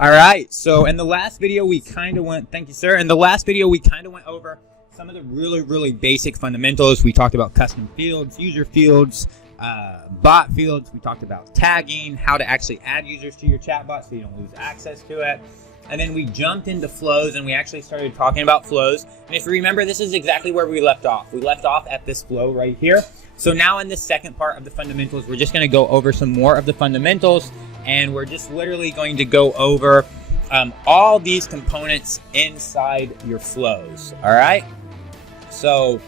All right, so in the last video we kind of went, thank you sir, in the last video we kind of went over some of the really basic fundamentals. We talked about custom fields, user fields, bot fields. We talked about tagging, how to actually add users to your chatbot so you don't lose access to it. And then we jumped into flows and we actually started talking about flows. And if you remember, this is exactly where we left off. We left off at this flow right here. So now in this second part of the fundamentals, we're just going to go over some more of the fundamentals, and we're just literally going to go over all these components inside your flows. All right. So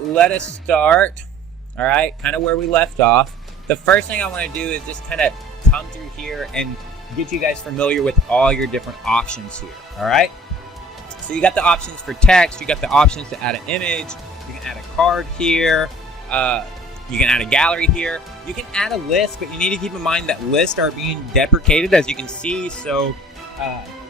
let us start. All right, kind of where we left off. The first thing I want to do is just kind of come through here and get you guys familiar with all your different options here. All right. So you got the options for text. You got the options to add an image. You can add a card here. You can add a gallery here. You can add a list, but you need to keep in mind that lists are being deprecated, as you can see. So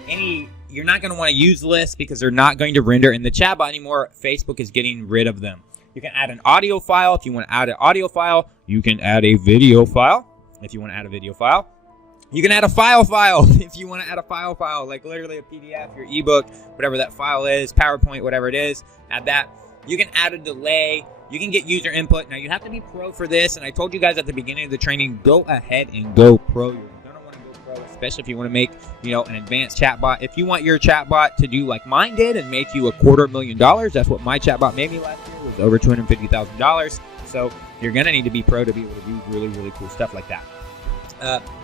you're not going to want to use lists because they're not going to render in the chatbot anymore. Facebook is getting rid of them. You can add an audio file. If you want to add an audio file, you can add a video file. If you want to add a video file, you can add a file if you want to add a file, like literally a PDF, your ebook, whatever that file is, PowerPoint, whatever it is, add that. You can add a delay. You can get user input. Now, you have to be pro for this, and I told you guys at the beginning of the training, go ahead and go pro. You're going to want to go pro, especially if you want to make, an advanced chatbot. If you want your chatbot to do like mine did and make you $250,000, that's what my chatbot made me last year, was over $250,000. So you're going to need to be pro to be able to do really cool stuff like that.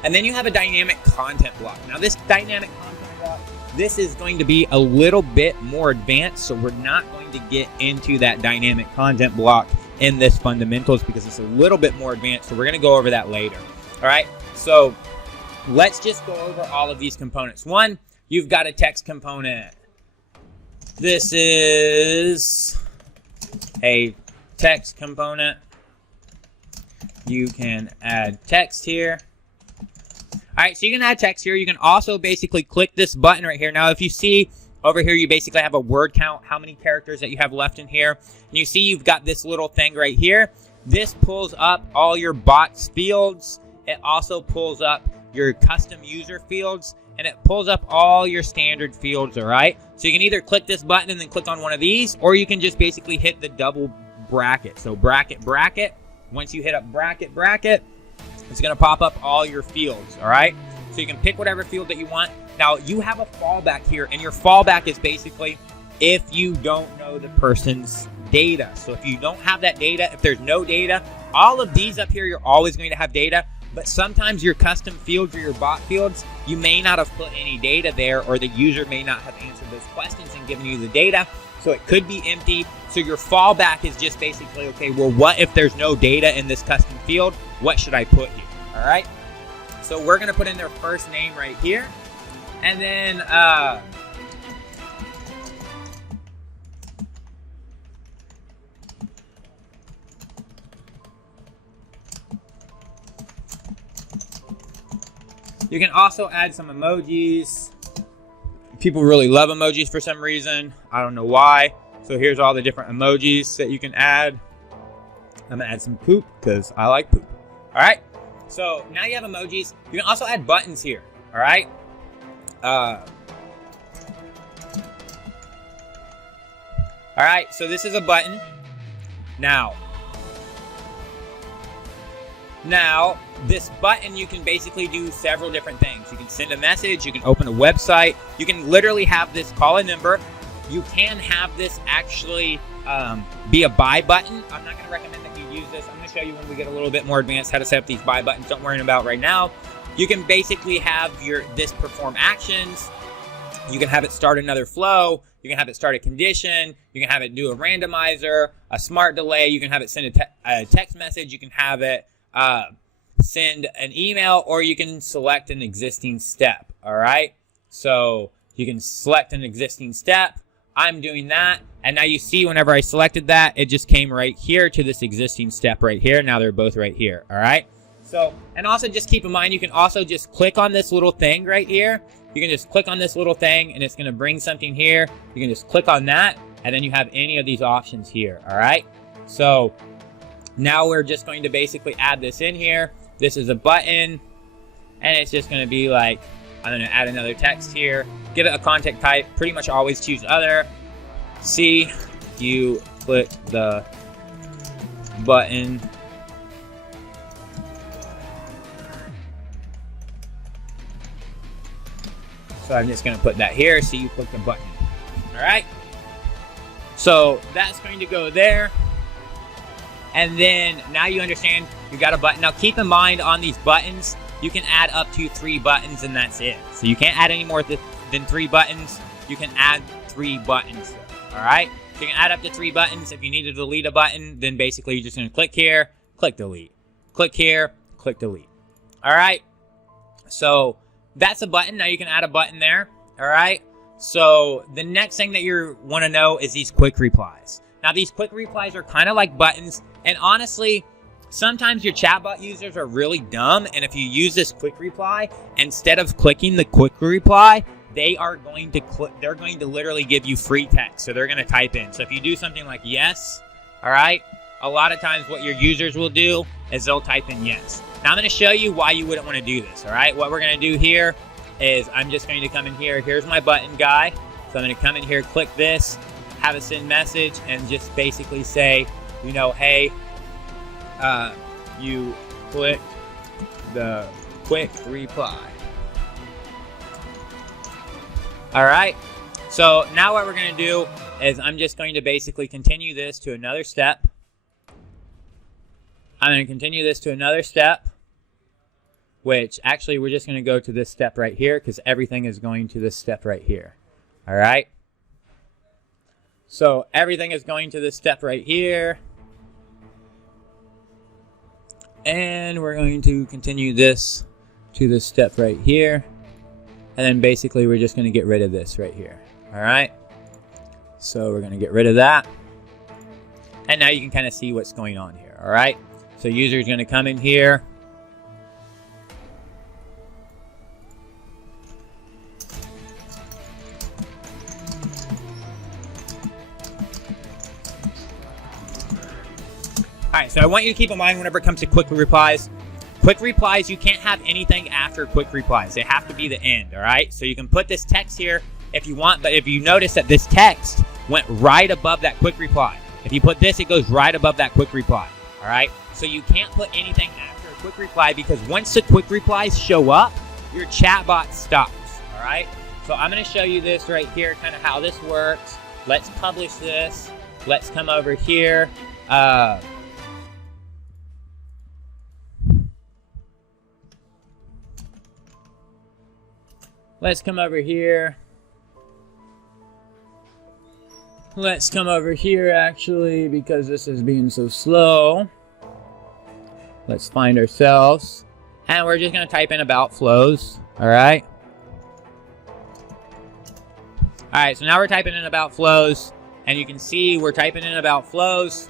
And then you have a dynamic content block. Now, this dynamic content block, this is going to be a little bit more advanced, so we're not going to get into that dynamic content block in this fundamentals because it's a little bit more advanced, so we're going to go over that later. All right, so let's just go over all of these components. One, you've got a text component. This is a text component. You can add text here. All right, so you can add text here. You can also basically click this button right here. Now, if you see over here, you basically have a word count, how many characters that you have left in here. And you see you've got this little thing right here. This pulls up all your bots fields. It also pulls up your custom user fields, and it pulls up all your standard fields, all right? So you can either click this button and then click on one of these, or you can just basically hit the double bracket. So bracket. Once you hit up bracket, it's going to pop up all your fields, all right? So you can pick whatever field that you want. Now, you have a fallback here, and your fallback is basically if you don't know the person's data. So if you don't have that data, if there's no data, all of these up here, you're always going to have data. But sometimes your custom fields or your bot fields, you may not have put any data there, or the user may not have answered those questions and given you the data. So it could be empty. So your fallback is just basically, okay, well, what if there's no data in this custom field? What should I put here? All right. So we're going to put in their first name right here. And then you can also add some emojis. People really love emojis for some reason. I don't know why. So here's all the different emojis that you can add. I'm going to add some poop because I like poop. All right. So now you have emojis. You can also add buttons here. All right. All right. So this is a button. Now, this button, you can basically do several different things. You can send a message. You can open a website. You can literally have this call a number. You can have this actually be a buy button. I'm not going to recommend that you use this. I'm going to show you when we get a little bit more advanced how to set up these buy buttons. Don't worry about right now. You can basically have this perform actions. You can have it start another flow. You can have it start a condition. You can have it do a randomizer, a smart delay. You can have it send a text message. You can have it send an email, or you can select an existing step. All right. So you can select an existing step. I'm doing that. And now you see whenever I selected that, it just came right here to this existing step right here. Now they're both right here. All right. So, and also just keep in mind, you can also just click on this little thing right here. You can just click on this little thing and it's going to bring something here. You can just click on that and then you have any of these options here. All right. So now we're just going to basically add this in here. This is a button. And it's just going to be like, I'm going to add another text here, give it a content type, pretty much always choose other. See, you click the button. So I'm just going to put that here. See, you click the button. All right. So that's going to go there. And then now you understand you got a button. Now keep in mind on these buttons, you can add up to 3 buttons and that's it. So you can't add any more than 3 buttons. You can add 3 buttons. All right. So you can add up to 3 buttons. If you need to delete a button, then basically you're just going to click here, click delete. Click here, click delete. All right. So that's a button. Now you can add a button there. All right. So the next thing that you want to know is these quick replies. Now these quick replies are kind of like buttons. And honestly, sometimes your chatbot users are really dumb. And if you use this quick reply, instead of clicking the quick reply, they're going to literally give you free text. So they're going to type in. So if you do something like yes, all right, a lot of times what your users will do is they'll type in yes. Now I'm going to show you why you wouldn't want to do this. All right, what we're going to do here is I'm just going to come in here. Here's my button guy. So I'm going to come in here, click this, have a send message, and just basically say, you know, hey, you clicked the quick reply. All right. So now what we're going to do is I'm just going to basically continue this to another step. I'm going to continue this to another step, which actually we're just going to go to this step right here because everything is going to this step right here. All right. So everything is going to this step right here. And we're going to continue this to this step right here. And then basically we're just going to get rid of this right here. All right. So we're going to get rid of that. And now you can kind of see what's going on here. All right. So user is going to come in here. All right, so I want you to keep in mind whenever it comes to quick replies, you can't have anything after quick replies. They have to be the end, all right? So you can put this text here if you want, but if you notice that this text went right above that quick reply. If you put this, it goes right above that quick reply, all right? So you can't put anything after a quick reply because once the quick replies show up, your chatbot stops, all right? So I'm going to show you this right here, kind of how this works. Let's publish this. Let's come over here. Let's come over here. Let's come over here, actually, because this is being so slow. Let's find ourselves. And we're just going to type in about flows. All right. All right, so now we're typing in about flows. And you can see we're typing in about flows.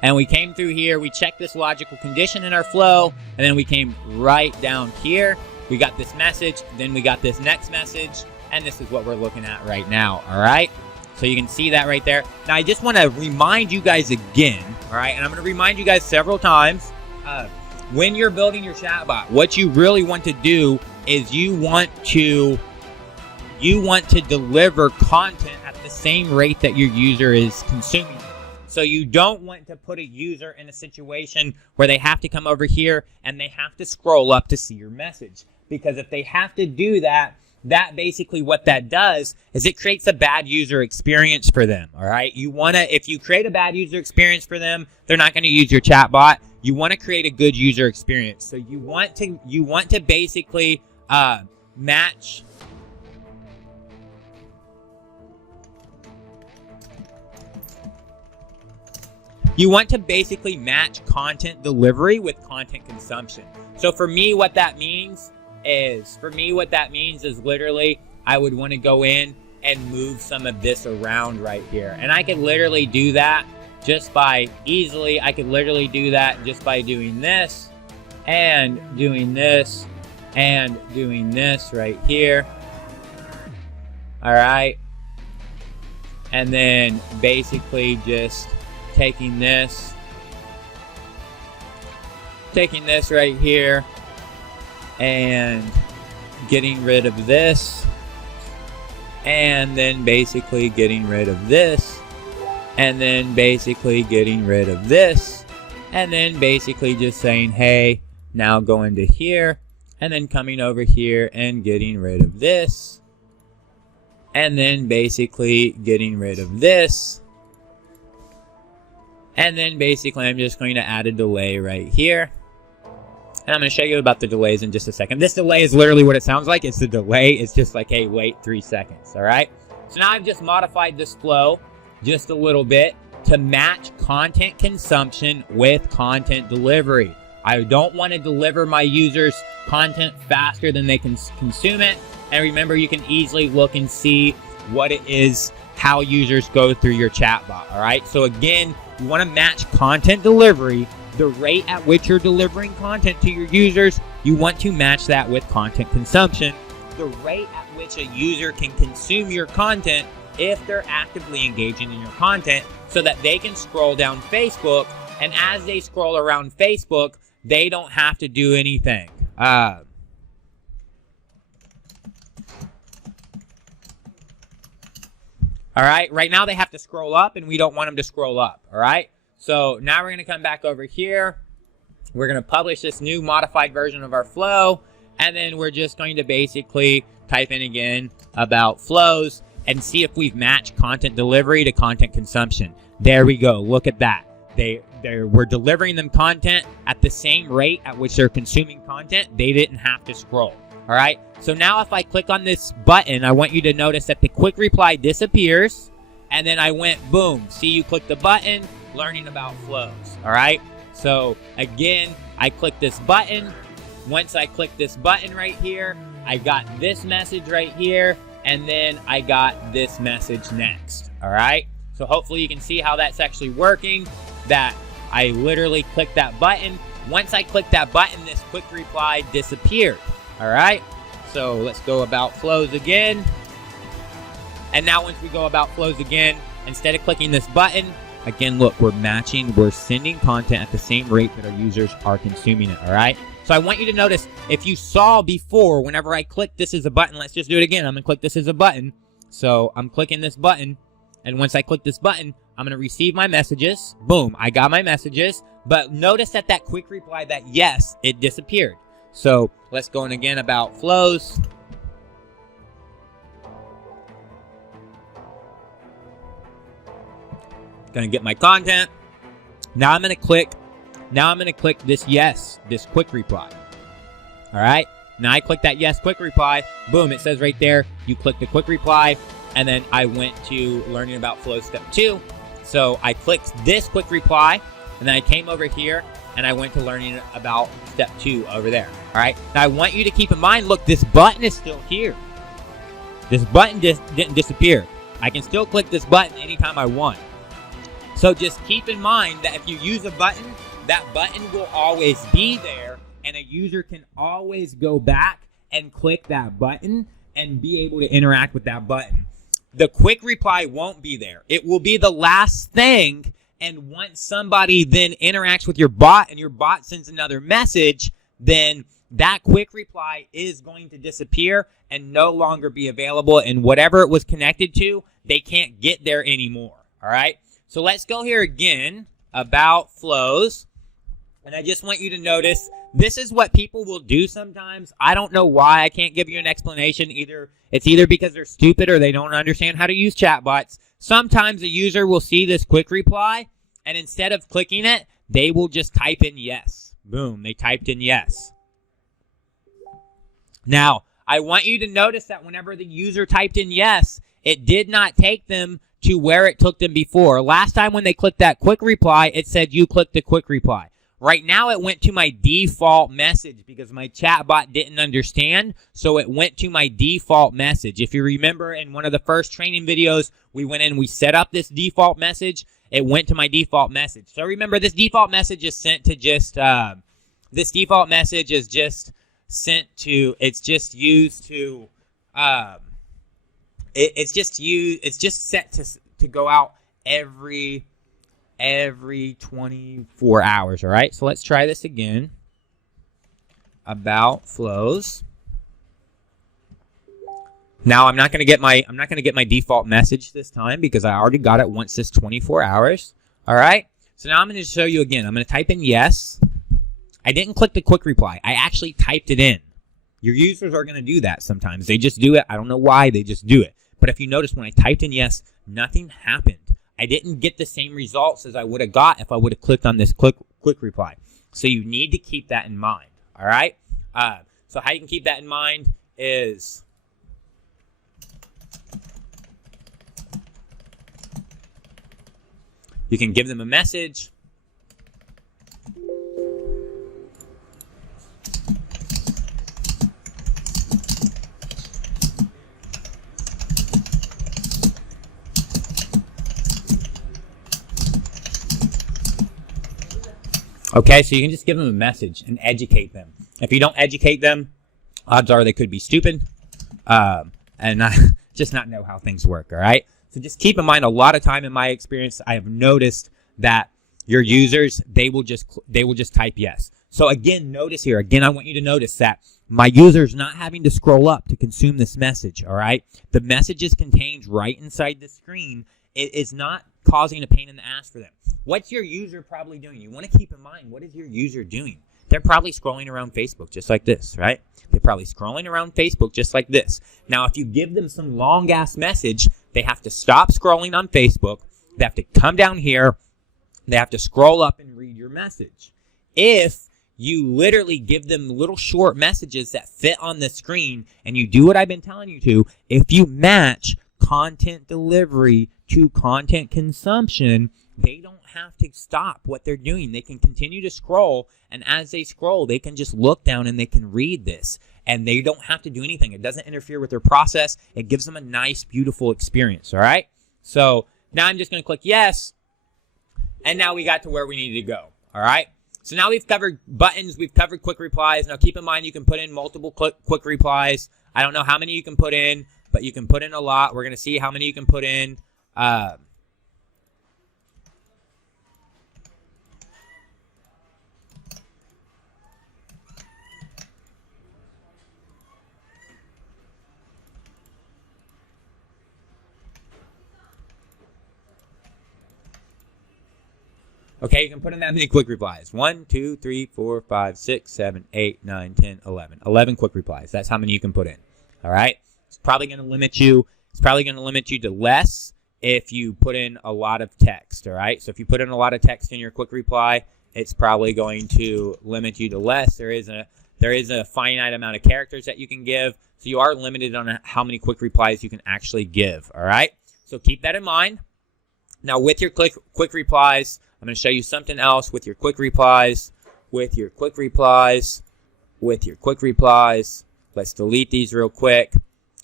And we came through here. We checked this logical condition in our flow. And then we came right down here. We got this message, then we got this next message, and this is what we're looking at right now, all right? So you can see that right there. Now, I just want to remind you guys again, all right? And I'm going to remind you guys several times, when you're building your chatbot, what you really want to do is you want to deliver content at the same rate that your user is consuming. So you don't want to put a user in a situation where they have to come over here and they have to scroll up to see your message. Because if they have to do that, that basically what that does is it creates a bad user experience for them, all right? If you create a bad user experience for them, they're not going to use your chatbot. You want to create a good user experience. So you want to basically match content delivery with content consumption. So for me, what that means is literally I would want to go in and move some of this around right here. And I could literally do that just by doing this and doing this and doing this right here. All right. And then basically just taking this right here and getting rid of this, and then basically getting rid of this, and then basically getting rid of this, and then basically just saying, hey, now go into here, and then coming over here and getting rid of this, and then basically getting rid of this, and then basically I'm just going to add a delay right here. And I'm going to show you about the delays in just a second. This delay is literally what it sounds like. It's the delay. It's just like, hey, wait 3 seconds, all right? So now I've just modified this flow just a little bit to match content consumption with content delivery. I don't want to deliver my users content faster than they can consume it. And remember, you can easily look and see what it is, how users go through your chatbot, all right? So again, you want to match content delivery, the rate at which you're delivering content to your users. You want to match that with content consumption, the rate at which a user can consume your content if they're actively engaging in your content, so that they can scroll down Facebook, and as they scroll around Facebook, they don't have to do anything. All right, right now they have to scroll up, and we don't want them to scroll up, all right? So now we're going to come back over here. We're going to publish this new modified version of our flow, and then we're just going to basically type in again about flows and see if we've matched content delivery to content consumption. There we go. Look at that. We're delivering them content at the same rate at which they're consuming content. They didn't have to scroll. All right. So now if I click on this button, I want you to notice that the quick reply disappears. And then I went, boom. See, you click the button, learning about flows. All right. So again, I click this button. Once I click this button right here, I got this message right here. And then I got this message next. All right. So hopefully you can see how that's actually working, that I literally clicked that button. Once I clicked that button, this quick reply disappeared. All right. So let's go about flows again. And now once we go about flows again, instead of clicking this button, again, look, we're matching, we're sending content at the same rate that our users are consuming it. All right. So I want you to notice, if you saw before, whenever I click this as a button, let's just do it again. I'm going to click this as a button. So I'm clicking this button. And once I click this button, I'm going to receive my messages. Boom, I got my messages. But notice that that quick reply, that yes, it disappeared. So let's go in again about flows. Going to get my content. Now I'm going to click this yes, this quick reply. All right. Now I click that yes quick reply. Boom, it says right there, you click the quick reply. And then I went to learning about flows step 2. So I clicked this quick reply, and then I came over here and I went to learning about step 2 over there. All right. Now I want you to keep in mind, look, this button is still here. This button didn't disappear. I can still click this button anytime I want. So just keep in mind that if you use a button, that button will always be there, and a user can always go back and click that button and be able to interact with that button. The quick reply won't be there. It will be the last thing, and once somebody then interacts with your bot and your bot sends another message, then that quick reply is going to disappear and no longer be available, and whatever it was connected to, they can't get there anymore. All right? So let's go here again about flows, and I just want you to notice this is what people will do sometimes. I don't know why. I can't give you an explanation. It's either because they're stupid or they don't understand how to use chatbots. Sometimes a user will see this quick reply, and instead of clicking it, they will just type in yes. Boom, they typed in yes. Now, I want you to notice that whenever the user typed in yes, it did not take them to where it took them before. Last time when they clicked that quick reply, it said you clicked the quick reply. Right now, it went to my default message because my chatbot didn't understand, so it went to my default message. If you remember in one of the first training videos, we went in, we set up this default message. It went to my default message. So remember, this default message is sent to just, it's just set to go out every 24 hours, all right? So let's try this again. about flows. Now I'm not going to get my default message this time because I already got it once this 24 hours. All right. So now I'm going to show you again. I'm going to type in yes. I didn't click the quick reply. I actually typed it in. Your users are going to do that sometimes. They just do it. I don't know why. They just do it. But if you notice, when I typed in yes, nothing happened. I didn't get the same results as I would have got if I would have clicked on this quick reply. So you need to keep that in mind. All right. So how you can keep that in mind is you can give them a message. Okay, so you can just give them a message and educate them. If you don't educate them, odds are they could be stupid and just not know how things work, all right? So just keep in mind, a lot of time in my experience, I have noticed that your users, they will just type yes. So again, notice here, I want you to notice that my user's not having to scroll up to consume this message, all right? The message is contained right inside the screen. It is not causing a pain in the ass for them. What's your user probably doing? You want to keep in mind, what is your user doing? They're probably scrolling around Facebook just like this, right? They're probably scrolling around Facebook just like this. Now, if you give them some long-ass message, they have to stop scrolling on Facebook. They have to come down here. They have to scroll up and read your message. If you literally give them little short messages that fit on the screen and you do what I've been telling you to, if you match content delivery to content consumption, they don't have to stop what they're doing. They can continue to scroll, and as they scroll, they can just look down and they can read this, and they don't have to do anything. It doesn't interfere with their process. It gives them a nice, beautiful experience, all right? So now I'm just going to click yes, and now we got to where we needed to go, all right? So now we've covered buttons. We've covered quick replies. Now keep in mind, you can put in multiple quick replies. I don't know how many you can put in, but you can put in a lot. We're going to see how many you can put in. Okay, you can put in that many quick replies. 1, 2, 3, 4, 5, 6, 7, 8, 9, 10, 11. 11 quick replies. That's how many you can put in. All right? It's probably going to limit you. It's probably going to limit you to less if you put in a lot of text. All right? So if you put in a lot of text in your quick reply, it's probably going to limit you to less. There is a finite amount of characters that you can give. So you are limited on how many quick replies you can actually give. All right? So keep that in mind. Now with your quick replies, I'm going to show you something else with your quick replies, with your quick replies. Let's delete these real quick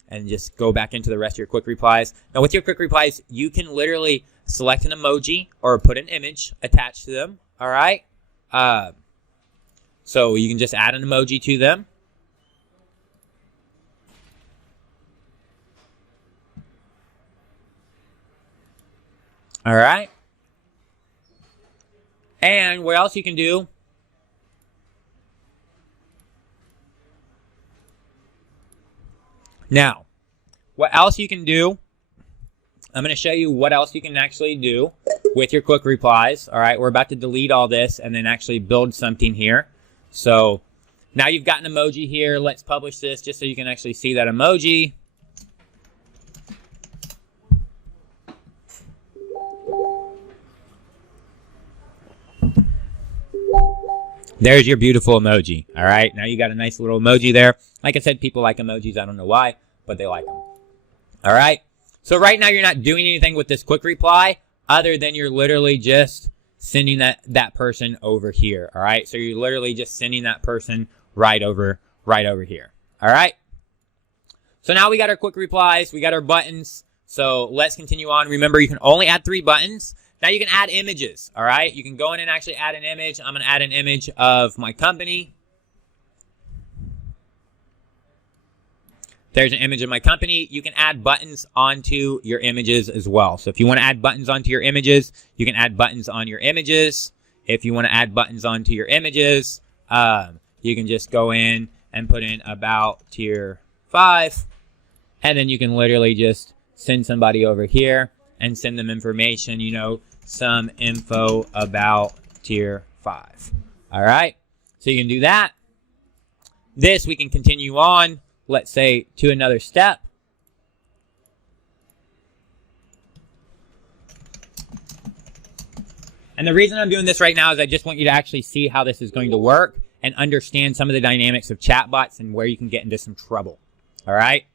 and just go back into the rest of your quick replies. Now with your quick replies, you can literally select an emoji or put an image attached to them, all right? So you can just add an emoji to them. All right? And what else you can do? Now, what else you can do? I'm going to show you what else you can actually do with your quick replies. All right, we're about to delete all this and then actually build something here. So now you've got an emoji here. Let's publish this just so you can actually see that emoji. There's your beautiful emoji. All right. Now you got a nice little emoji there. Like I said, people like emojis. I don't know why, but they like them. All right. So right now you're not doing anything with this quick reply other than you're literally just sending that person over here. All right. So you're literally just sending that person right over here. All right. So now we got our quick replies. We got our buttons. So let's continue on. Remember, you can only add 3 buttons. Now you can add images, all right? You can go in and actually add an image. I'm going to add an image of my company. There's an image of my company. You can add buttons onto your images as well. So if you want to add buttons onto your images, you can add buttons on your images. If you want to add buttons onto your images, you can just go in and put in about tier 5. And then you can literally just send somebody over here and send them information, you know, some info about tier 5. All right. So you can do that. This we can continue on, let's say, to another step. And the reason I'm doing this right now is I just want you to actually see how this is going to work and understand some of the dynamics of chatbots and where you can get into some trouble. All right?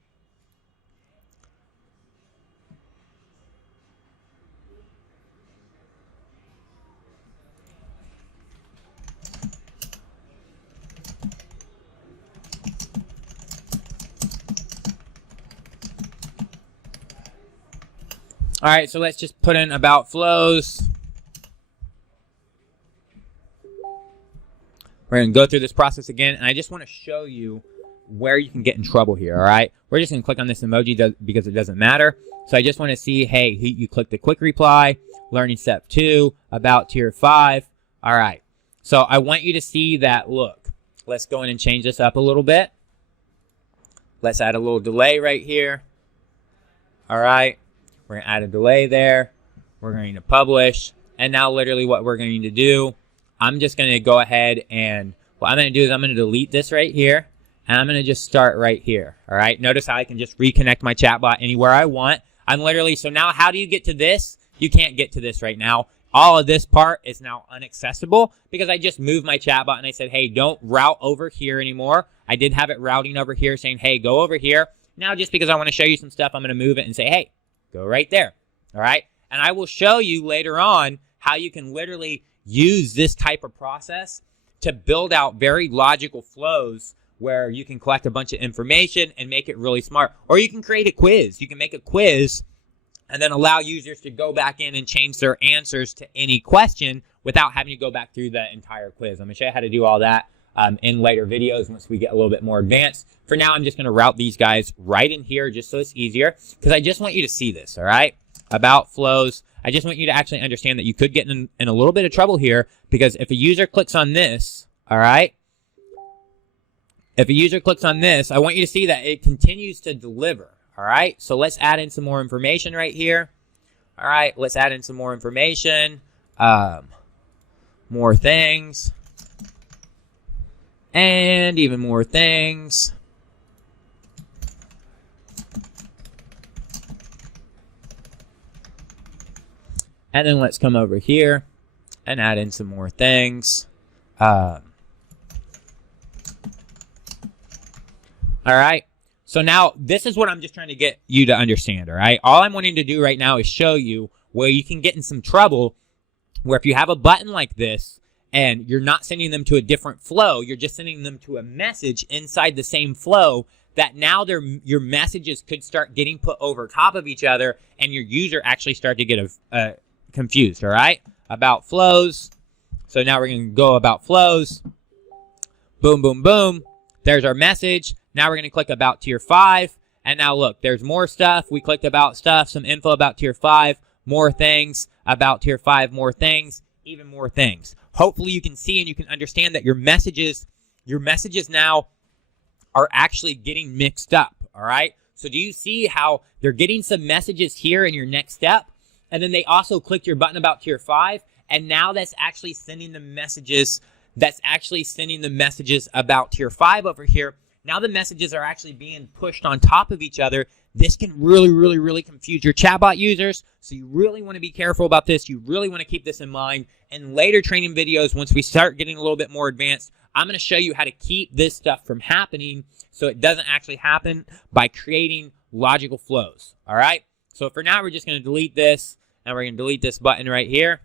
All right, so let's just put in about flows. We're going to go through this process again, and I just want to show you where you can get in trouble here, all right? We're just going to click on this emoji because it doesn't matter. So I just want to see, hey, you click the quick reply, learning step 2, about tier 5. All right, so I want you to see that, look, let's go in and change this up a little bit. Let's add a little delay right here. All right, we're going to add a delay there. We're going to publish, and now literally what we're going to do, I'm just going to go ahead and what I'm going to do is I'm going to delete this right here, and I'm going to just start right here. All right. Notice how I can just reconnect my chatbot anywhere I want. I'm literally, so now how do you get to this? You can't get to this right now. All of this part is now inaccessible because I just moved my chatbot and I said, hey, don't route over here anymore. I did have it routing over here saying, hey, go over here. Now, just because I want to show you some stuff, I'm going to move it and say, hey, go right there. All right. And I will show you later on how you can literally use this type of process to build out very logical flows where you can collect a bunch of information and make it really smart. Or you can create a quiz. You can make a quiz and then allow users to go back in and change their answers to any question without having to go back through the entire quiz. I'm going to show you how to do all that in later videos once we get a little bit more advanced. For now, I'm just going to route these guys right in here just so it's easier because I just want you to see this, all right? About flows. I just want you to actually understand that you could get in a little bit of trouble here because if a user clicks on this, all right? If a user clicks on this, I want you to see that it continues to deliver, all right? So let's add in some more information right here. All right, let's add in some more information, more things, and even more things. And then let's come over here and add in some more things. All right. So now this is what I'm just trying to get you to understand. All right. All I'm wanting to do right now is show you where you can get in some trouble where if you have a button like this and you're not sending them to a different flow, you're just sending them to a message inside the same flow, that now your messages could start getting put over top of each other and your user actually start to get confused, all right? About flows. So now we're going to go about flows. Boom, boom, boom. There's our message. Now we're going to click about tier 5. And now look, there's more stuff. We clicked about stuff, some info about tier 5, more things about tier 5, more things, even more things. Hopefully you can see and you can understand that your messages now are actually getting mixed up, all right? So do you see how they're getting some messages here in your next step? And then they also clicked your button about tier 5, and now that's actually sending the messages. That's actually sending the messages about tier 5 over here. Now the messages are actually being pushed on top of each other. This can really, really, really confuse your chatbot users. So you really want to be careful about this. You really want to keep this in mind. In later training videos, once we start getting a little bit more advanced, I'm going to show you how to keep this stuff from happening so it doesn't actually happen by creating logical flows. All right. So for now, we're just going to delete this, and we're going to delete this button right here,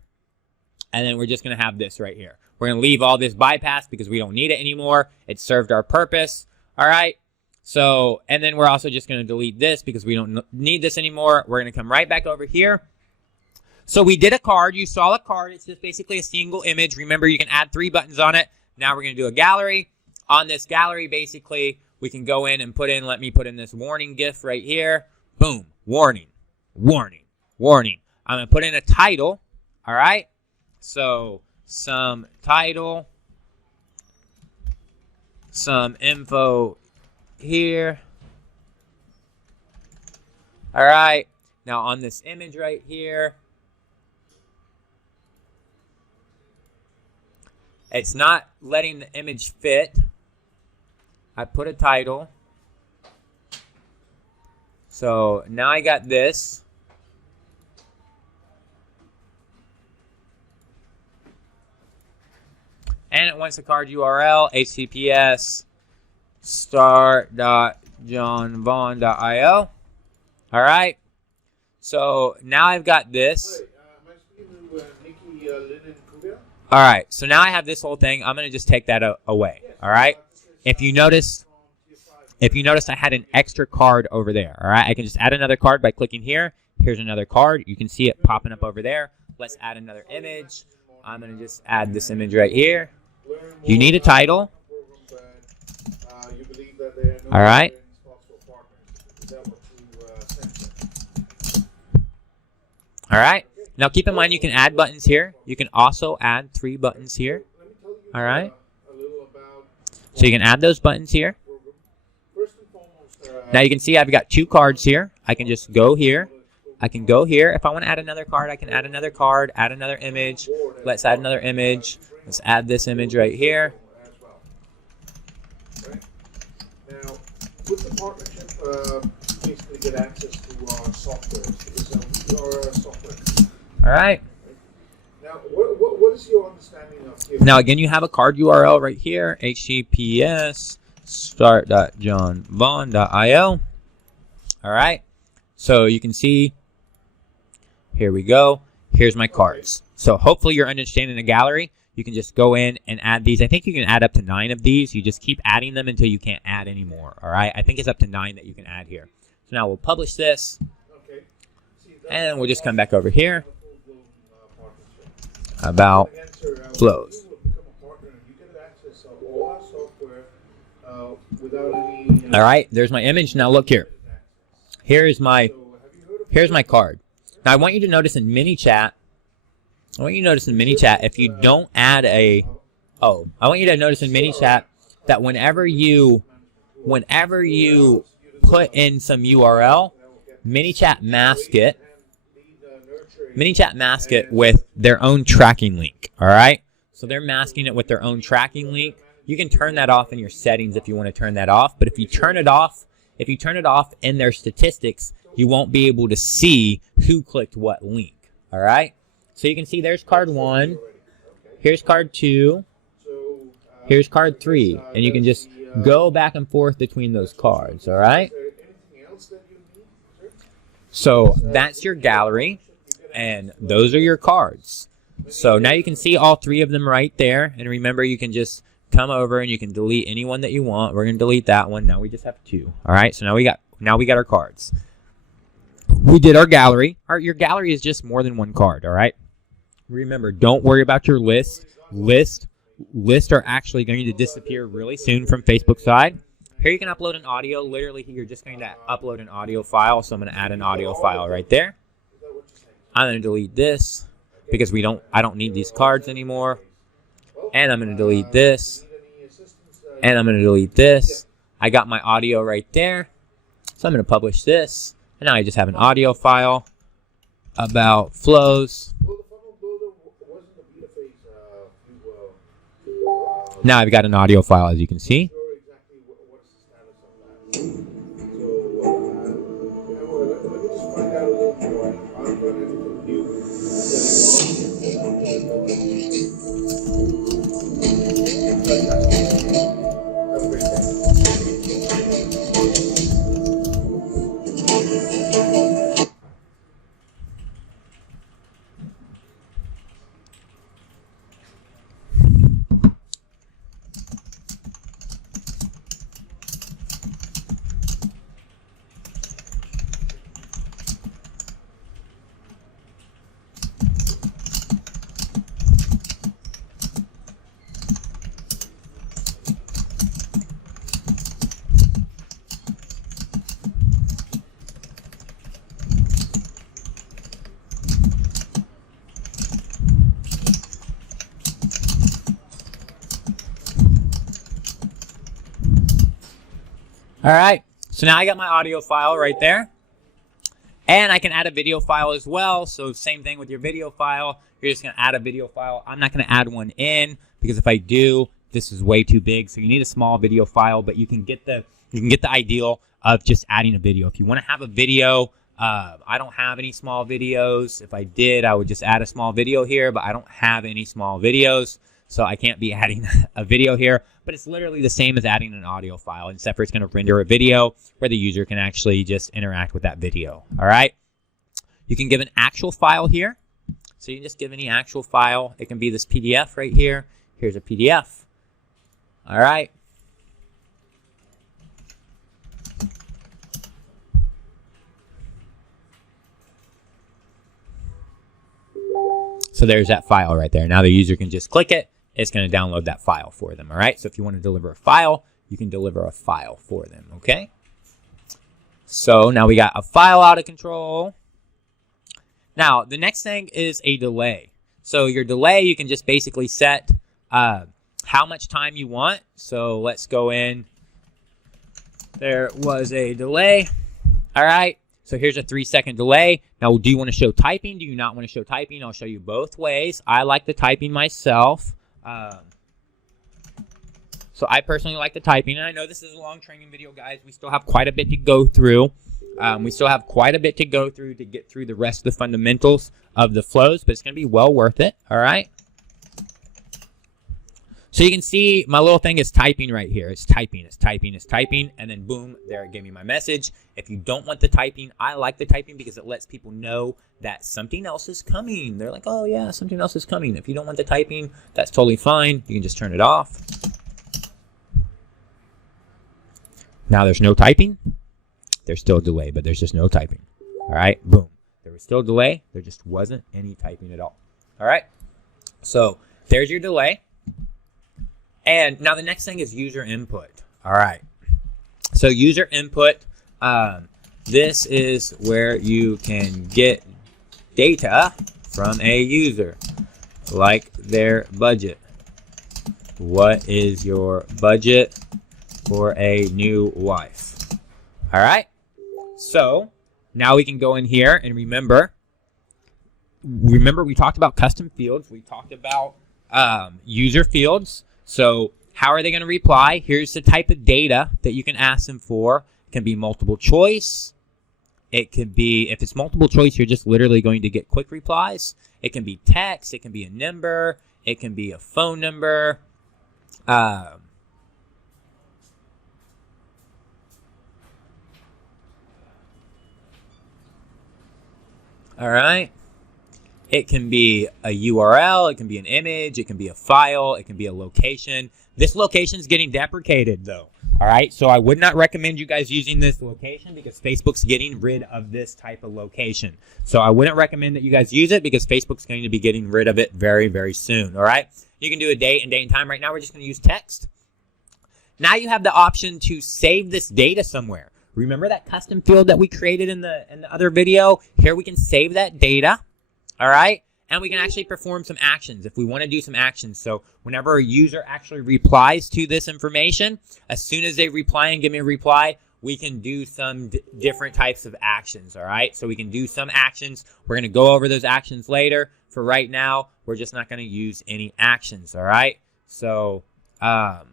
and then we're just going to have this right here. We're going to leave all this bypass because we don't need it anymore. It served our purpose, all right? So, and then we're also just going to delete this because we don't need this anymore. We're going to come right back over here. So we did a card. You saw a card. It's just basically a single image. Remember, you can add 3 buttons on it. Now we're going to do a gallery. On this gallery, basically, we can go in and let me put in this warning GIF right here. Boom, warning. Warning, warning. I'm going to put in a title, all right? So some title, some info here. All right. Now on this image right here, it's not letting the image fit. I put a title. So now I got this. And it wants the card URL, https start.johnvaughn.io. All right. So now I've got this. All right. So now I have this whole thing. I'm going to just take that away. All right. If you notice, I had an extra card over there. All right. I can just add another card by clicking here. Here's another card. You can see it popping up over there. Let's add another image. I'm going to just add this image right here. You need a title. All right. All right. Now keep in mind you can add buttons here. You can also add 3 buttons here. All right. So you can add those buttons here. Now you can see I've got 2 cards here. I can just go here. I can go here. If I want to add another card, I can add another card, add another image. Let's add another image. Let's add this image right here. Now, with the partnership, basically get access to our software. Because we are software. All right. Now, what is your understanding of here? Now, again, you have a card URL right here, https start.johnvaughn.io. All right. So you can see, here we go. Here's my cards. So hopefully you're understanding the gallery. You can just go in and add these. I think you can add up to 9 of these. You just keep adding them until you can't add anymore. All right. I think it's up to 9 that you can add here. So now we'll publish this. And we'll just come back over here. About flows. All right. There's my image. Now look here. Here's my card. Now I want you to notice in Manychat. If you don't add I want you to notice in Manychat that whenever you put in some URL, Manychat mask it with their own tracking link. All right. So they're masking it with their own tracking link. You can turn that off in your settings if you want to turn that off. But if you turn it off in their statistics, you won't be able to see who clicked what link. All right. So you can see there's card 1, here's card 2, here's card 3, and you can just go back and forth between those cards, all right? So that's your gallery, and those are your cards. So now you can see all 3 of them right there, and remember you can just come over and you can delete any one that you want. We're going to delete that one. Now we just have 2, all right? So now we got our cards. We did our gallery. Your gallery is just more than 1 card, all right? Remember, don't worry about your list. Lists are actually going to disappear really soon from Facebook's side. Here you can upload an audio. Literally, you're just going to upload an audio file. So I'm going to add an audio file right there. I'm going to delete this because I don't need these cards anymore. And I'm going to delete this. And I'm going to delete this. I got my audio right there. So I'm going to publish this. And now I just have an audio file about flows. Now I've got an audio file, as you can see. All right, so now I got my audio file right there. And I can add a video file as well. So same thing with your video file. You're just going to add a video file. I'm not going to add one in because if I do, this is way too big. So you need a small video file, but you can get the ideal of just adding a video. If you want to have a video, I don't have any small videos. If I did, I would just add a small video here, but I don't have any small videos. So I can't be adding a video here, but it's literally the same as adding an audio file, except for it's going to render a video where the user can actually just interact with that video. All right. You can give an actual file here. So you can just give any actual file. It can be this PDF right here. Here's a PDF. All right. So there's that file right there. Now the user can just click it. It's going to download that file for them, all right? So if you want to deliver a file, you can deliver a file for them, okay? So now we got a file out of control. Now, the next thing is a delay. So your delay, you can just basically set how much time you want. So let's go in. There was a delay, all right? So here's a 3-second delay. Now, do you want to show typing? Do you not want to show typing? I'll show you both ways. I like the typing myself. So I personally like the typing, and I know this is a long training video, guys. We still have quite a bit to go through. To get through the rest of the fundamentals of the flows, but it's going to be well worth it, all right? So you can see my little thing is typing right here. It's typing, and then boom, there it gave me my message. If you don't want the typing, I like the typing because it lets people know that something else is coming. They're like, oh yeah, something else is coming. If you don't want the typing, that's totally fine. You can just turn it off. Now there's no typing. There's still a delay, but there's just no typing. All right, boom. There was still a delay. There just wasn't any typing at all. All right, so there's your delay. And now the next thing is user input. All right. So user input, this is where you can get data from a user, like their budget. What is your budget for a new wife? All right. So now we can go in here and remember we talked about custom fields. We talked about user fields. So how are they going to reply? Here's the type of data that you can ask them for. It can be multiple choice. It could be, if it's multiple choice, you're just literally going to get quick replies. It can be text. It can be a number. It can be a phone number. All right. It can be a URL, it can be an image, it can be a file, it can be a location. This location is getting deprecated though, all right? So I would not recommend you guys using this location because Facebook's getting rid of this type of location. So I wouldn't recommend that you guys use it because Facebook's going to be getting rid of it very, very soon, all right? You can do a date and time. Right now we're just going to use text. Now you have the option to save this data somewhere. Remember that custom field that we created in the other video? Here we can save that data. All right, and we can actually perform some actions if we want to do some actions. So whenever a user actually replies to this information, as soon as they reply and give me a reply, we can do some different types of actions, all right? So we can do some actions. We're going to go over those actions later. For right now, we're just not going to use any actions, all right? So, so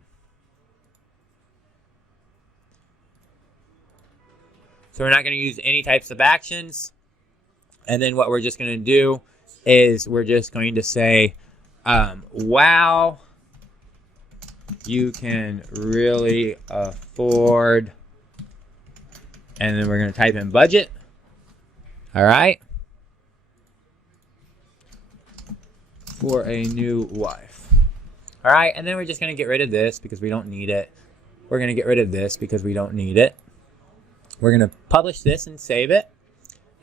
we're not going to use any types of actions. And then what we're just going to do is we're just going to say, wow, you can really afford, and then we're going to type in budget. All right. For a new wife. All right. And then we're just going to get rid of this because we don't need it. We're going to get rid of this because we don't need it. We're going to publish this and save it.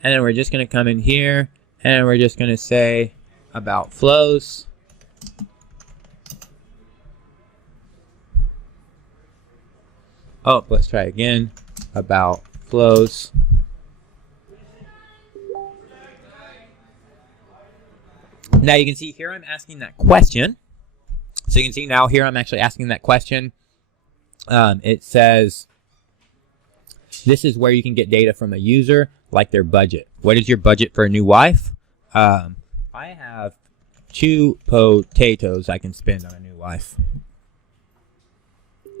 And then we're just going to come in here and we're just going to say about flows. Oh, let's try again. About flows. Now you can see here I'm asking that question. So you can see now here I'm actually asking that question. It says, This is where you can get data from a user, like their budget. What is your budget for a new wife? I have 2 potatoes I can spend on a new wife.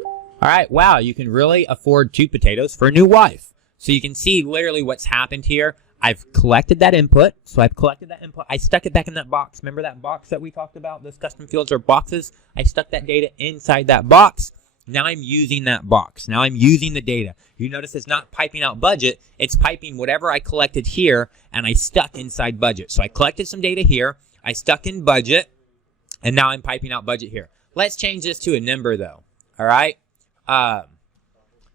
All right, wow, you can really afford 2 potatoes for a new wife. So you can see literally what's happened here. I've collected that input. So I've collected that input. I stuck it back in that box. Remember that box that we talked about? Those custom fields are boxes. I stuck that data inside that box. Now I'm using that box. Now I'm using the data. You notice it's not piping out budget. It's piping whatever I collected here, and I stuck inside budget. So I collected some data here. I stuck in budget, and now I'm piping out budget here. Let's change this to a number, though. All right?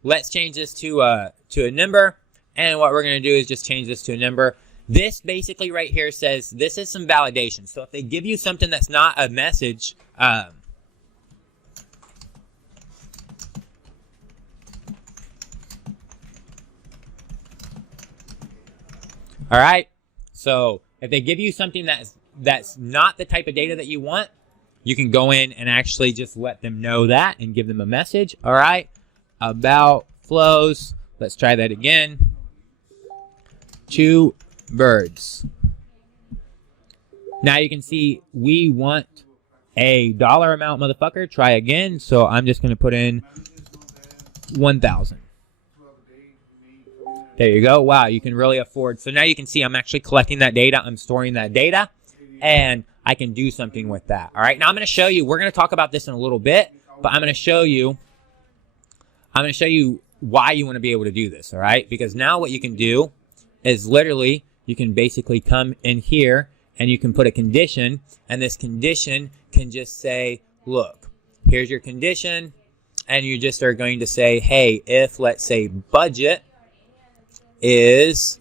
Let's change this to a number. And what we're going to do is just change this to a number. This basically right here says this is some validation. So if they give you something that's not a message, all right. So if they give you something that's not the type of data that you want, you can go in and actually just let them know that and give them a message. All right. About flows. Let's try that again. 2 birds. Now you can see we want a dollar amount, motherfucker. Try again. So I'm just going to put in 1,000. There you go. Wow, you can really afford. So now you can see I'm actually collecting that data. I'm storing that data, and I can do something with that. All right. Now I'm going to show you. We're going to talk about this in a little bit, but I'm going to show you. I'm going to show you why you want to be able to do this. All right. Because now what you can do is literally you can basically come in here and you can put a condition, and this condition can just say, look, here's your condition, and you just are going to say, hey, if let's say budget is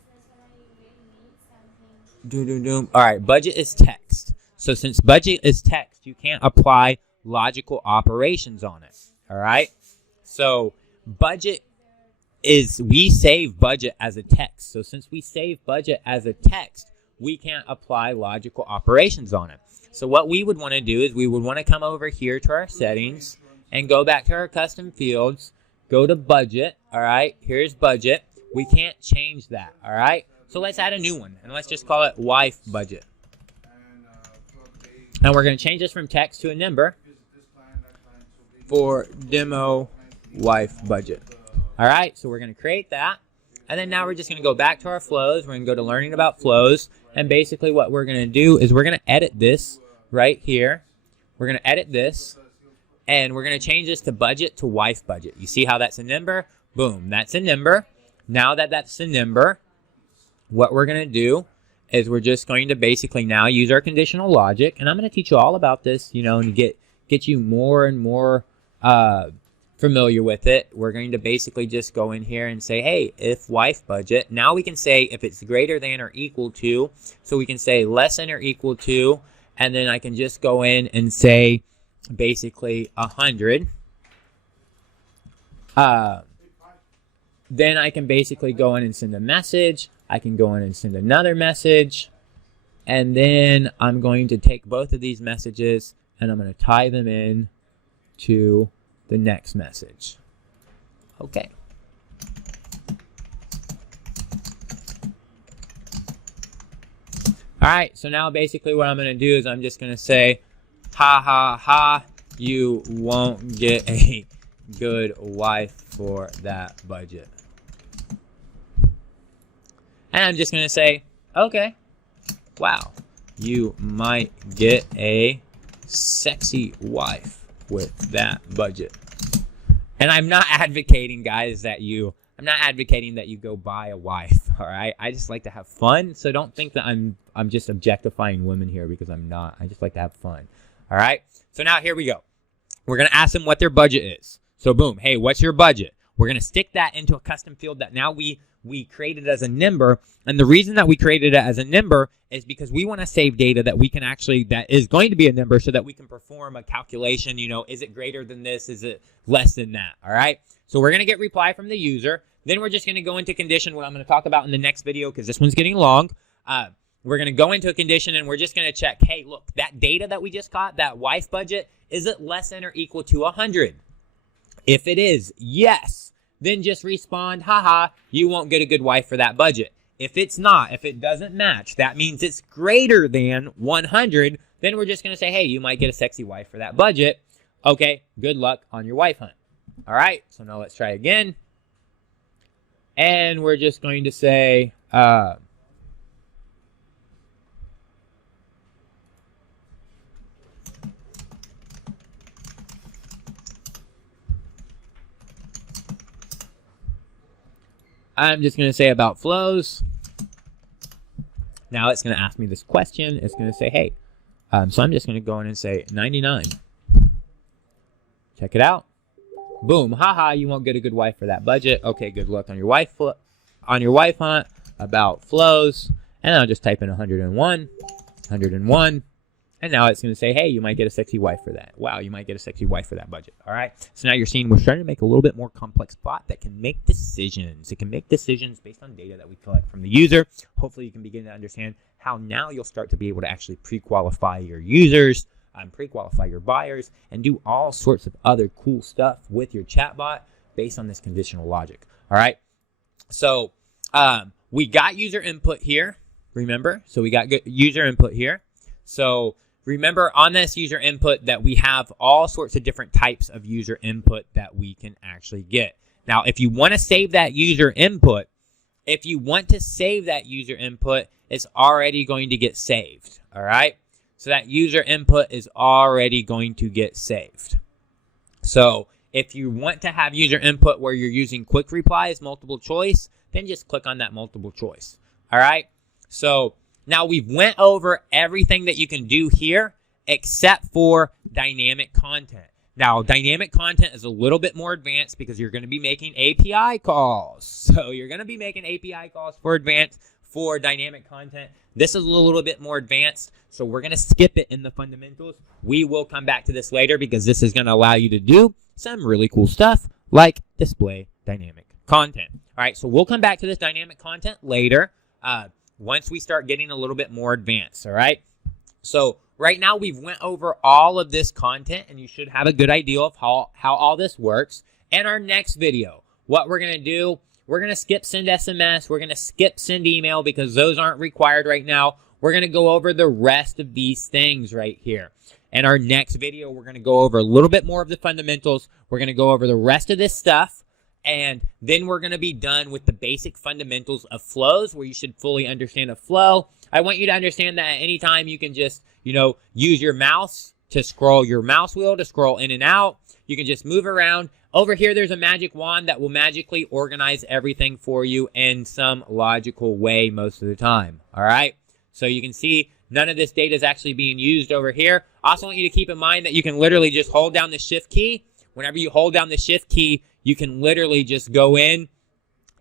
all right, budget is text. So since budget is text, you can't apply logical operations on it. All right. So budget is, we save budget as a text. So since we save budget as a text, we can't apply logical operations on it. So what we would want to do is we would want to come over here to our settings and go back to our custom fields, go to budget. All right. Here's budget. We can't change that, all right? So let's add a new one, and let's just call it wife budget. And we're going to change this from text to a number for demo wife budget. All right, so we're going to create that. And then now we're just going to go back to our flows. We're going to go to learning about flows. And basically what we're going to do is we're going to edit this right here. We're going to edit this, and we're going to change this to budget to wife budget. You see how that's a number? Boom, that's a number. Now that that's a number, what we're going to do is we're just going to basically now use our conditional logic. And I'm going to teach you all about this, you know, and get you more and more familiar with it. We're going to basically just go in here and say, hey, if wife budget. Now we can say if it's greater than or equal to. So we can say less than or equal to. And then I can just go in and say basically 100. Then I can basically go in and send a message. I can go in and send another message. And then I'm going to take both of these messages and I'm going to tie them in to the next message. Okay. All right, so now basically what I'm going to do is I'm just going to say, ha, ha, ha, you won't get a good wife for that budget. And I'm just going to say, okay, wow, you might get a sexy wife with that budget. And I'm not advocating, guys, I'm not advocating that you go buy a wife, all right? I just like to have fun, so don't think that I'm just objectifying women here, because I'm not. I just like to have fun, all right? So now here we go. We're going to ask them what their budget is. So boom, hey, what's your budget? We're going to stick that into a custom field that now we created as a number. And the reason that we created it as a number is because we want to save data that we can actually, that is going to be a number, so that we can perform a calculation. You know, is it greater than this? Is it less than that? All right. So we're going to get reply from the user. Then we're just going to go into condition, what I'm going to talk about in the next video, because this one's getting long. We're going to go into a condition and we're just going to check, hey, look, that data that we just got, that wife budget, is it less than or equal to 100? If it is, yes, then just respond, haha, you won't get a good wife for that budget. If it's not, if it doesn't match, that means it's greater than 100, then we're just going to say, hey, you might get a sexy wife for that budget. Okay, good luck on your wife hunt. All right, so now let's try again. And we're just going to say, I'm just going to say about flows. Now it's going to ask me this question. It's going to say, hey, so I'm just going to go in and say 99. Check it out. Boom, haha, you won't get a good wife for that budget. Okay, good luck on your wife hunt. About flows, and I'll just type in 101, and now it's going to say, hey, you might get a sexy wife for that. Wow, you might get a sexy wife for that budget. All right, so now you're seeing we're starting to make a little bit more complex bot that can make decisions. It can make decisions based on data that we collect from the user. Hopefully, you can begin to understand how now you'll start to be able to actually pre-qualify your users, pre-qualify your buyers, and do all sorts of other cool stuff with your chatbot based on this conditional logic. All right, so we got user input here, remember? So we got user input here. So remember on this user input that we have all sorts of different types of user input that we can actually get. Now, if you want to save that user input, it's already going to get saved. All right, so that user input is already going to get saved. So if you want to have user input where you're using quick replies, multiple choice, then just click on that multiple choice. All right, so now we've went over everything that you can do here except for dynamic content. Now, dynamic content is a little bit more advanced because you're going to be making API calls. So you're going to be making API calls for dynamic content. This is a little bit more advanced, so we're going to skip it in the fundamentals. We will come back to this later because this is going to allow you to do some really cool stuff like display dynamic content. All right, so we'll come back to this dynamic content later once we start getting a little bit more advanced, all right? So right now we've went over all of this content, and you should have a good idea of how all this works. In our next video, what we're going to do, we're going to skip send SMS. We're going to skip send email because those aren't required right now. We're going to go over the rest of these things right here. In our next video, we're going to go over a little bit more of the fundamentals. We're going to go over the rest of this stuff. And then we're going to be done with the basic fundamentals of flows where you should fully understand a flow. I want you to understand that at any time you can just, use your mouse to scroll your mouse wheel to scroll in and out. You can just move around. Over here, there's a magic wand that will magically organize everything for you in some logical way most of the time. All right. So you can see none of this data is actually being used over here. I also want you to keep in mind that you can literally just hold down the shift key. Whenever you hold down the shift key, you can literally just go in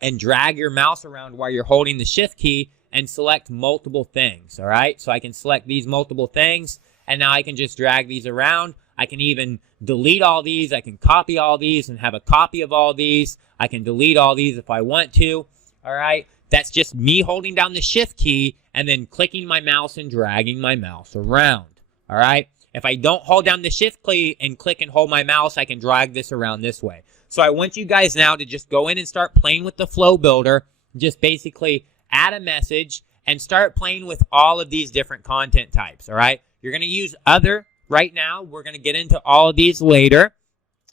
and drag your mouse around while you're holding the shift key and select multiple things, all right? So I can select these multiple things, and now I can just drag these around. I can even delete all these. I can copy all these and have a copy of all these. I can delete all these if I want to, all right? That's just me holding down the shift key and then clicking my mouse and dragging my mouse around, all right? If I don't hold down the shift key and click and hold my mouse, I can drag this around this way. So I want you guys now to just go in and start playing with the flow builder. Just basically add a message and start playing with all of these different content types, all right? You're going to use other right now. We're going to get into all of these later.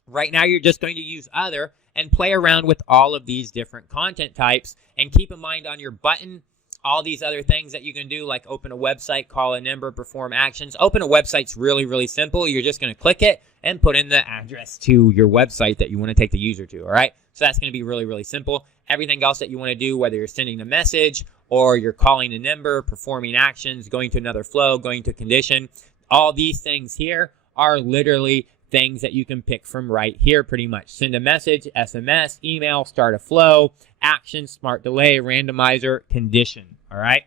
Right now, you're just going to use other and play around with all of these different content types. And keep in mind on your button, all these other things that you can do, like open a website, call a number, perform actions. Open a website's really, really simple. You're just going to click it and put in the address to your website that you want to take the user to, all right? So that's going to be really, really simple. Everything else that you want to do, whether you're sending a message or you're calling a number, performing actions, going to another flow, going to condition, all these things here are literally things that you can pick from right here pretty much. Send a message, SMS, email, start a flow, action, smart delay, randomizer, condition, all right?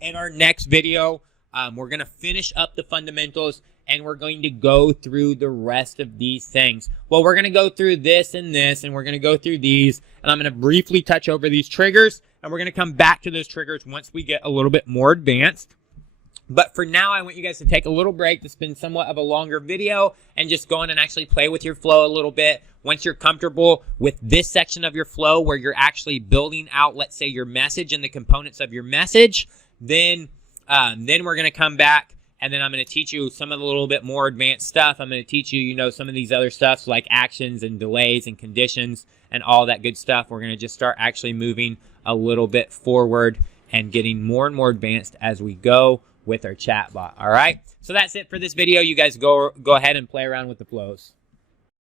In our next video, we're going to finish up the fundamentals and we're going to go through the rest of these things. Well, we're going to go through this, and we're going to go through these, and I'm going to briefly touch over these triggers, and we're going to come back to those triggers once we get a little bit more advanced. But for now, I want you guys to take a little break. This has been somewhat of a longer video and just go in and actually play with your flow a little bit. Once you're comfortable with this section of your flow where you're actually building out, let's say, your message and the components of your message, then we're going to come back and then I'm going to teach you some of the little bit more advanced stuff. I'm going to teach you, you know, some of these other stuff like actions and delays and conditions and all that good stuff. We're going to just start actually moving a little bit forward and getting more and more advanced as we go with our chatbot. All right, so that's it for this video. You guys go ahead and play around with the flows.